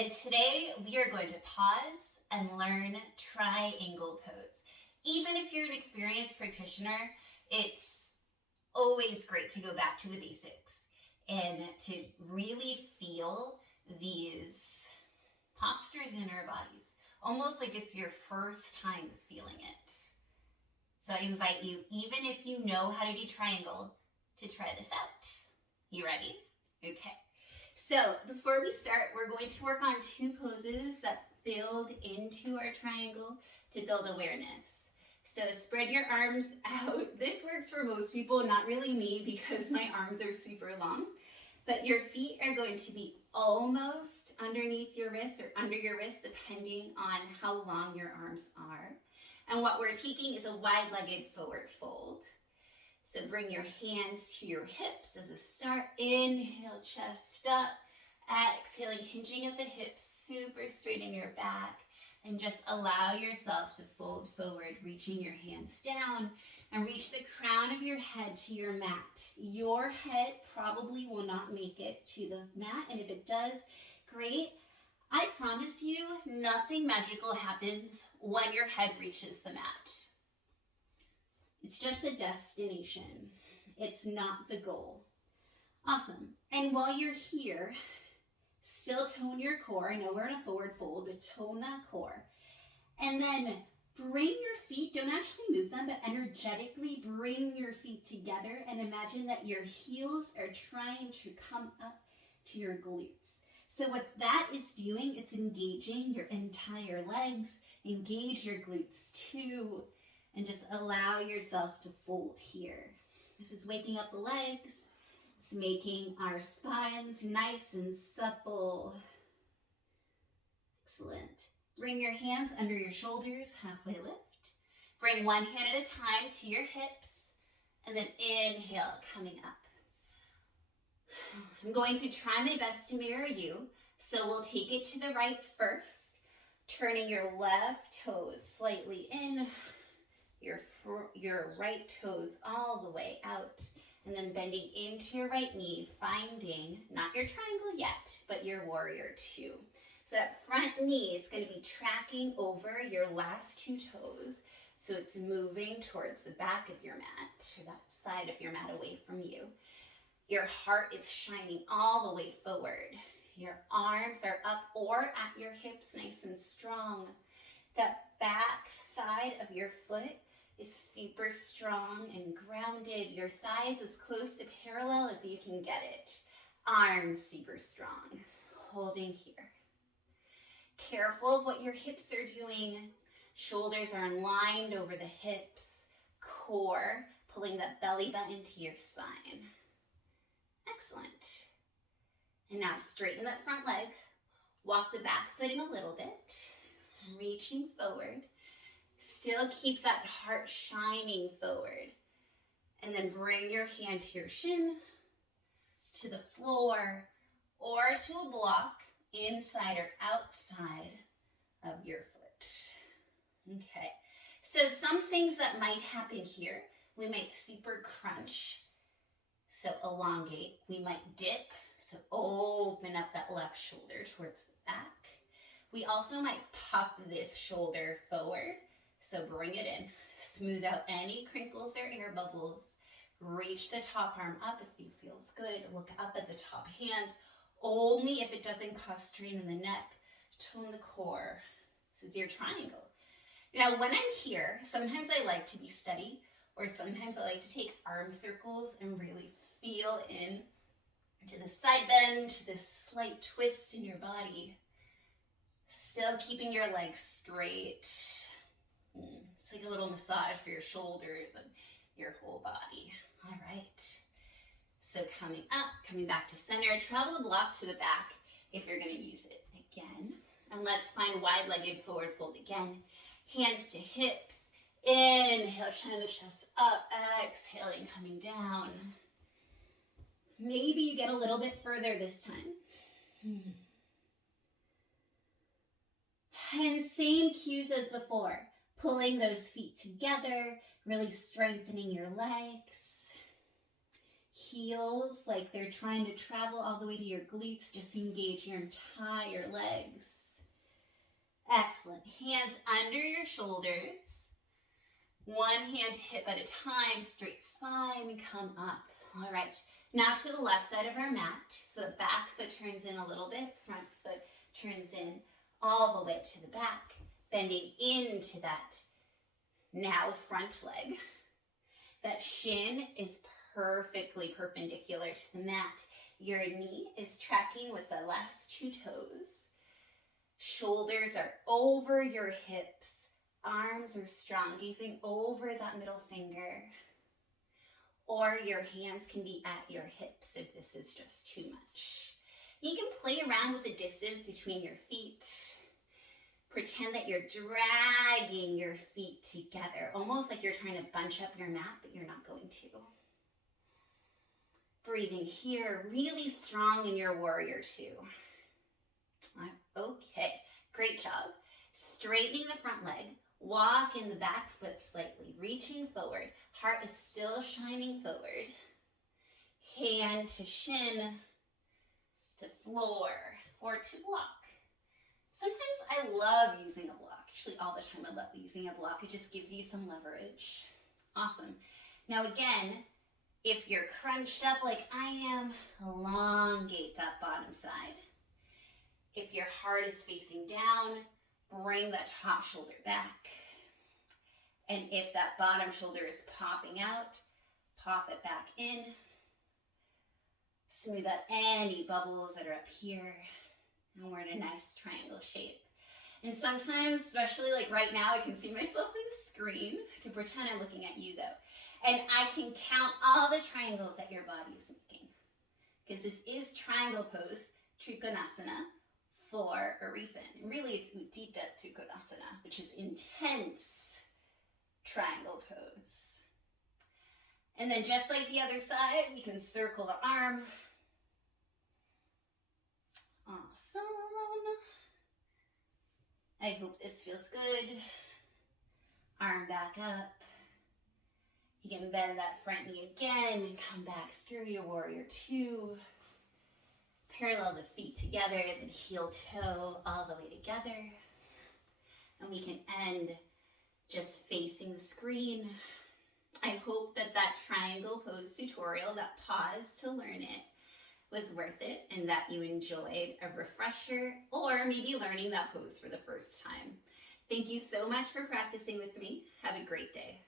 And today we are going to pause and learn triangle pose. Even if you're an experienced practitioner, it's always great to go back to the basics and to really feel these postures in our bodies, almost like it's your first time feeling it. So I invite you, even if you know how to do triangle, to try this out. You ready? Okay. So before we start, we're going to work on two poses that build into our triangle to build awareness. So spread your arms out. This works for most people, not really me because my arms are super long. But your feet are going to be almost underneath your wrists or under your wrists, depending on how long your arms are. And what we're taking is a wide-legged forward fold. So bring your hands to your hips as a start. Inhale, chest up. Exhaling, hinging at the hips, super straight in your back. And just allow yourself to fold forward, reaching your hands down and reach the crown of your head to your mat. Your head probably will not make it to the mat, and if it does, great. I promise you, nothing magical happens when your head reaches the mat. It's just a destination. It's not the goal. Awesome. And while you're here, still tone your core. I know we're in a forward fold, but tone that core. And then bring your feet, don't actually move them, but energetically bring your feet together and imagine that your heels are trying to come up to your glutes. So what that is doing, it's engaging your entire legs, engage your glutes too, and just allow yourself to fold here. This is waking up the legs. It's making our spines nice and supple. Excellent. Bring your hands under your shoulders, halfway lift. Bring one hand at a time to your hips, and then inhale, coming up. I'm going to try my best to mirror you, so we'll take it to the right first, turning your left toes slightly in, your right toes all the way out, and then bending into your right knee, finding not your triangle yet, but your warrior two. So that front knee, it's going to be tracking over your last two toes. So it's moving towards the back of your mat, or that side of your mat away from you. Your heart is shining all the way forward. Your arms are up or at your hips, nice and strong. That back side of your foot is super strong and grounded. Your thighs as close to parallel as you can get it. Arms super strong. Holding here. Careful of what your hips are doing. Shoulders are aligned over the hips. Core, pulling that belly button to your spine. Excellent. And now straighten that front leg. Walk the back foot in a little bit. Reaching forward. Still keep that heart shining forward. And then bring your hand to your shin, to the floor, or to a block inside or outside of your foot. Okay, so some things that might happen here, we might super crunch, so elongate. We might dip, so open up that left shoulder towards the back. We also might puff this shoulder forward, so bring it in. Smooth out any crinkles or air bubbles. Reach the top arm up if it feels good. Look up at the top hand. Only if it doesn't cause strain in the neck. Tone the core. This is your triangle. Now, when I'm here, sometimes I like to be steady, or sometimes I like to take arm circles and really feel in to the side bend, to this slight twist in your body. Still keeping your legs straight. It's like a little massage for your shoulders and your whole body. All right. So coming up, coming back to center, travel the block to the back if you're going to use it again. And let's find wide-legged forward fold again. Hands to hips. Inhale, shine the chest up. Exhaling, coming down. Maybe you get a little bit further this time. And same cues as before. Pulling those feet together, really strengthening your legs. heels like they're trying to travel all the way to your glutes. Just engage your entire legs. Excellent. Hands under your shoulders. One hand hip at a time, straight spine, come up. All right, now to the left side of our mat. So the back foot turns in a little bit, front foot turns in all the way to the back, bending into that now front leg. That shin is perfectly perpendicular to the mat. Your knee is tracking with the last two toes. Shoulders are over your hips. Arms are strong, gazing over that middle finger. Or your hands can be at your hips if this is just too much. You can play around with the distance between your feet. Pretend that you're dragging your feet together, almost like you're trying to bunch up your mat, but you're not going to. Breathing here, really strong in your warrior two. Okay, great job. Straightening the front leg, walk in the back foot slightly, reaching forward. Heart is still shining forward. Hand to shin, to floor, or to block. Sometimes I love using a block. Actually, all the time I love using a block. It just gives you some leverage. Awesome. Now again, if you're crunched up like I am, elongate that bottom side. If your heart is facing down, bring that top shoulder back. And if that bottom shoulder is popping out, pop it back in. Smooth out any bubbles that are up here. And we're in a nice triangle shape. And sometimes, especially like right now, I can see myself in the screen. I can pretend I'm looking at you though. And I can count all the triangles that your body is making. Because this is triangle pose, Trikonasana, for a reason. And really it's Utthita Trikonasana, which is intense triangle pose. And then just like the other side, we can circle the arm. Awesome. I hope this feels good. Arm back up. You can bend that front knee again and come back through your warrior two. Parallel the feet together, then heel toe all the way together. And we can end just facing the screen. I hope that that triangle pose tutorial, that pause to learn it, was worth it and that you enjoyed a refresher or maybe learning that pose for the first time. Thank you so much for practicing with me. Have a great day.